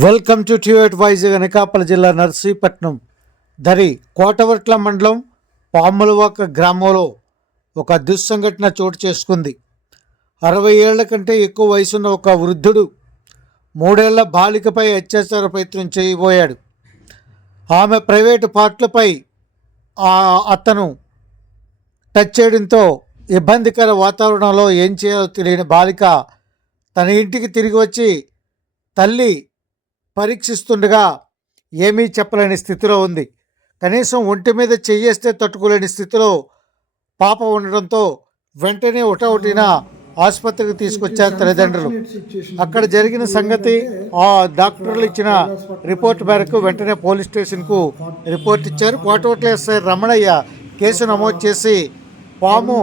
Welcome to టివేట్ వైజ్ అనకాపల్లి జిల్లా నర్సీపట్నం. దరి కోటవర్ట్ల మండలం పాములవాక గ్రామంలో ఒక దుస్సంఘటన చోటు చేసుకుంది. అరవై ఏళ్ళ కంటే ఎక్కువ వయసున్న ఒక వృద్ధుడు మూడేళ్ళ బాలికపై అత్యాచార ప్రయత్నం చేయబోయాడు. ఆమె ప్రైవేటు పార్ట్లపై ఆ అతను టచ్ చేయడంతో ఇబ్బందికర వాతావరణంలో ఏం చేయాలో తెలియని బాలిక తన ఇంటికి తిరిగి వచ్చి తల్లి పరీక్షిస్తుండగా ఏమీ చెప్పలేని స్థితిలో ఉంది. కనీసం ఒంటి మీద చెయ్యేస్తే తట్టుకోలేని స్థితిలో పాప ఉండడంతో వెంటనే ఒకటొకటిన ఆసుపత్రికి తీసుకొచ్చారు తల్లిదండ్రులు. అక్కడ జరిగిన సంగతి ఆ డాక్టర్లు ఇచ్చిన రిపోర్ట్ మేరకు వెంటనే పోలీస్ స్టేషన్కు రిపోర్ట్ ఇచ్చారు. కోటవట్ల ఎస్ఐ రమణయ్య కేసు నమోదు చేసి పాము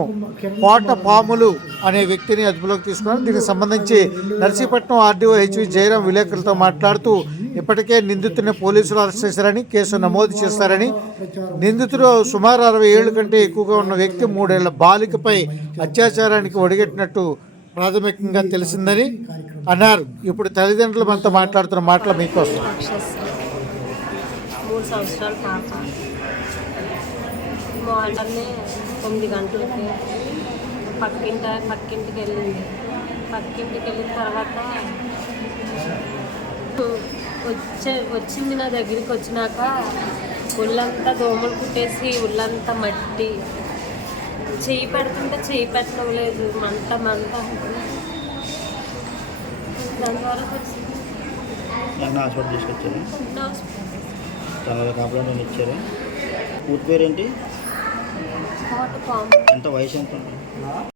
కోట పాములు అనే వ్యక్తిని అదుపులోకి తీసుకున్నారు. దీనికి సంబంధించి నర్సీపట్నం ఆర్డీఓ హెచ్వి జయరాం విలేకరులతో మాట్లాడుతూ ఇప్పటికే నిందితుడిని పోలీసులు అరెస్ట్ చేశారని కేసు నమోదు చేస్తారని. నిందితుడు సుమారు అరవై ఏళ్ళ కంటే ఎక్కువగా ఉన్న వ్యక్తి మూడేళ్ళ బాలికపై అత్యాచారానికి ఒడిగట్టినట్టు ప్రాథమికంగా తెలిసిందని అన్నారు. ఇప్పుడు తల్లిదండ్రులు మనతో మాట్లాడుతున్న మాటలు మీకోసం. మార్నింగ్ తొమ్మిది గంటలకి పక్కింట పక్కింటికి వెళ్ళింది పక్కింటికి వెళ్ళిన తర్వాత వచ్చే వచ్చింది నా దగ్గరికి వచ్చినాక ఒళ్ళంతా దోమలు కుట్టేసి ఒళ్ళంతా మట్టి. చెయ్యి పెడుతుంటే చెయ్యి పెట్టడం లేదు మంట మంట దాని ద్వారా వచ్చింది. ఏమన్నా హాస్పిటల్ తీసుకొచ్చారు? నా చాలా కంప్లైంట్ ఇచ్చారు పూర్తి పేరు ఏంటి హాట్ పాము ఎంత వయసు ఎంత